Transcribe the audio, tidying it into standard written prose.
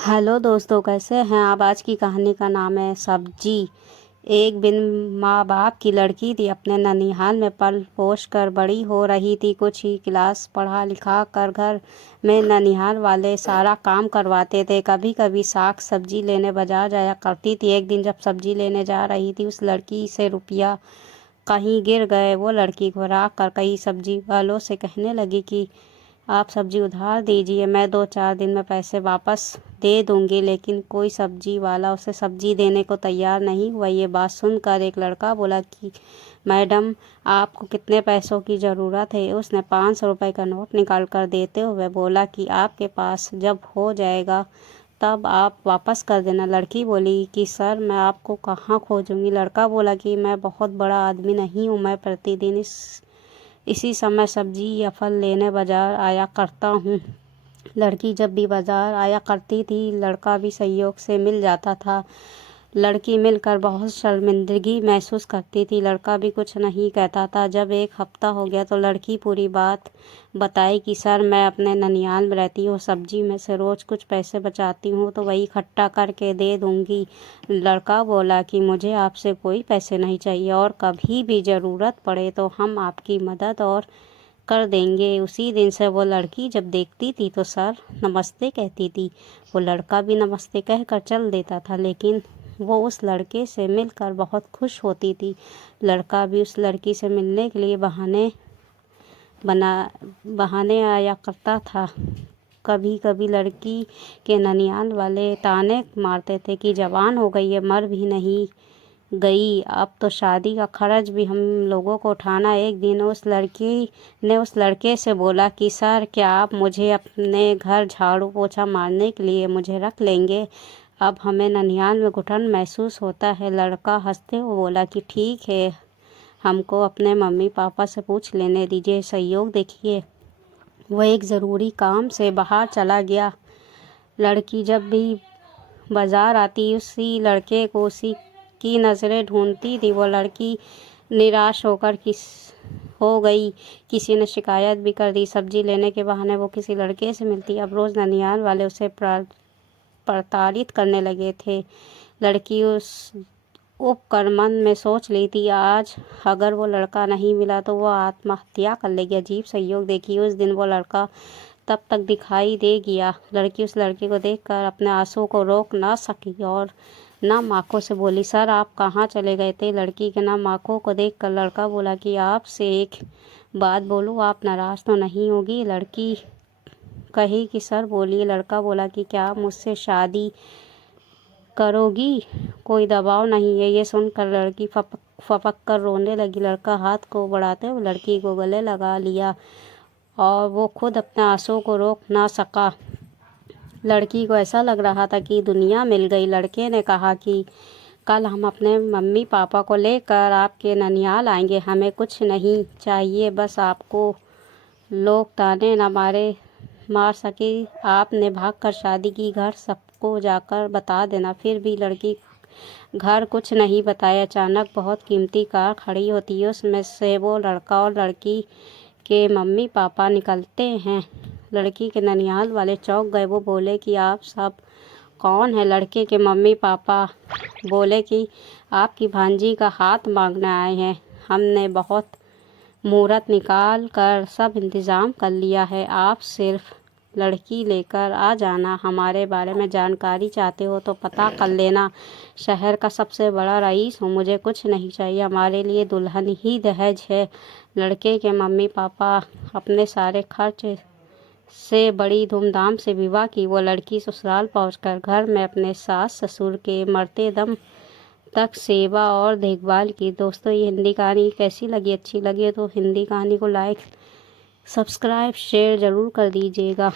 Hello दोस्तों, कैसे हैं आप। आज की कहानी का नाम है सब्जी। एक बिन माँ बाप की लड़की थी, अपने ननिहाल में पल पोस कर बड़ी हो रही थी। कुछ ही क्लास पढ़ा लिखा कर घर में ननिहाल वाले सारा काम करवाते थे। कभी कभी साग सब्जी लेने बाजार जाया करती थी। एक दिन जब सब्जी लेने जा रही थी, उस लड़की से रुपया कहीं गिर गए। वो लड़की घबरा कर कई सब्जी वालों से कहने लगी कि आप सब्जी उधार दीजिए, मैं 2-4 दिन में पैसे वापस दे दूंगी। लेकिन कोई सब्जी वाला उसे सब्जी देने को तैयार नहीं हुआ। ये बात सुनकर एक लड़का बोला कि मैडम, आपको कितने पैसों की ज़रूरत है। उसने 500 रुपये का नोट निकाल कर देते हुए बोला कि आपके पास जब हो जाएगा तब आप वापस कर देना। लड़की बोली कि सर, मैं आपको कहाँ खोजूंगी। लड़का बोला कि मैं बहुत बड़ा आदमी नहीं हूँ, मैं प्रतिदिन इसी समय सब्जी या फल लेने बाजार आया करता हूँ। लड़की जब भी बाजार आया करती थी, लड़का भी सहयोग से मिल जाता था। लड़की मिलकर बहुत शर्मिंदगी महसूस करती थी, लड़का भी कुछ नहीं कहता था। जब एक हफ्ता हो गया तो लड़की पूरी बात बताई कि सर, मैं अपने ननियाल में रहती हूँ, सब्जी में से रोज़ कुछ पैसे बचाती हूँ तो वही इकट्ठा करके दे दूँगी। लड़का बोला कि मुझे आपसे कोई पैसे नहीं चाहिए और कभी भी ज़रूरत पड़े तो हम आपकी मदद और कर देंगे। उसी दिन से वो लड़की जब देखती थी तो सर नमस्ते कहती थी। वो लड़का भी नमस्ते कहकर चल देता था, लेकिन वो उस लड़के से मिलकर बहुत खुश होती थी। लड़का भी उस लड़की से मिलने के लिए बना बहाने आया करता था। कभी कभी लड़की के ननियाल वाले ताने मारते थे कि जवान हो गई है, मर भी नहीं गई, अब तो शादी का खर्च भी हम लोगों को उठाना। एक दिन उस लड़की ने उस लड़के से बोला कि सर, क्या आप मुझे अपने घर झाड़ू पोछा मारने के लिए मुझे रख लेंगे। अब हमें ननिहाल में घुटन महसूस होता है। लड़का हंसते हुए बोला कि ठीक है, हमको अपने मम्मी पापा से पूछ लेने दीजिए। सहयोग देखिए, वह एक ज़रूरी काम से बाहर चला गया। लड़की जब भी बाजार आती, उसी लड़के को उसी की नज़रें ढूंढती थी। वो लड़की निराश होकर हो गई। किसी ने शिकायत भी कर दी। सब्जी लेने के बहाने वो किसी लड़के से मिलती। अब रोज़ ननिहाल वाले उसे प्रताड़ित करने लगे थे। लड़की उस उपकर मन में सोच ली थी, आज अगर वो लड़का नहीं मिला तो वो आत्महत्या कर लेगी। अजीब संयोग देखिए, उस दिन वो लड़का तब तक दिखाई दे गया। लड़की उस लड़के को देखकर अपने आंसू को रोक ना सकी और नाम आंखों से बोली, सर आप कहाँ चले गए थे। लड़की के नाम आंखों को देखकर लड़का बोला कि आपसे एक बात बोलूँ, आप नाराज़ तो नहीं होगी। लड़की कही कि सर बोलिए। लड़का बोला कि क्या आप मुझसे शादी करोगी। कोई दबाव नहीं है। ये सुनकर लड़की फपक कर रोने लगी। लड़का हाथ को बढ़ाते हुए लड़की को गले लगा लिया और वो खुद अपने आंसू को रोक ना सका। लड़की को ऐसा लग रहा था कि दुनिया मिल गई। लड़के ने कहा कि कल हम अपने मम्मी पापा को लेकर आपके ननिहाल आएंगे। हमें कुछ नहीं चाहिए, बस आपको लोग ताने न मार सके। आपने भागकर शादी की, घर सबको जाकर बता देना। फिर भी लड़की घर कुछ नहीं बताया। अचानक बहुत कीमती कार खड़ी होती है, उसमें से वो लड़का और लड़की के मम्मी पापा निकलते हैं। लड़की के ननिहाल वाले चौंक गए। वो बोले कि आप सब कौन है। लड़के के मम्मी पापा बोले कि आपकी भांजी का हाथ मांगने आए हैं। हमने बहुत मुहूर्त निकाल कर सब इंतज़ाम कर लिया है, आप सिर्फ लड़की लेकर आ जाना। हमारे बारे में जानकारी चाहते हो तो पता कर लेना। शहर का सबसे बड़ा रईस हूँ, मुझे कुछ नहीं चाहिए, हमारे लिए दुल्हन ही दहेज है। लड़के के मम्मी पापा अपने सारे खर्च से बड़ी धूमधाम से विवाह की। वो लड़की ससुराल पहुंचकर घर में अपने सास ससुर के मरते दम तक सेवा और देखभाल की। दोस्तों, ये हिंदी कहानी कैसी लगी, अच्छी लगी तो हिंदी कहानी को लाइक सब्सक्राइब शेयर ज़रूर कर दीजिएगा।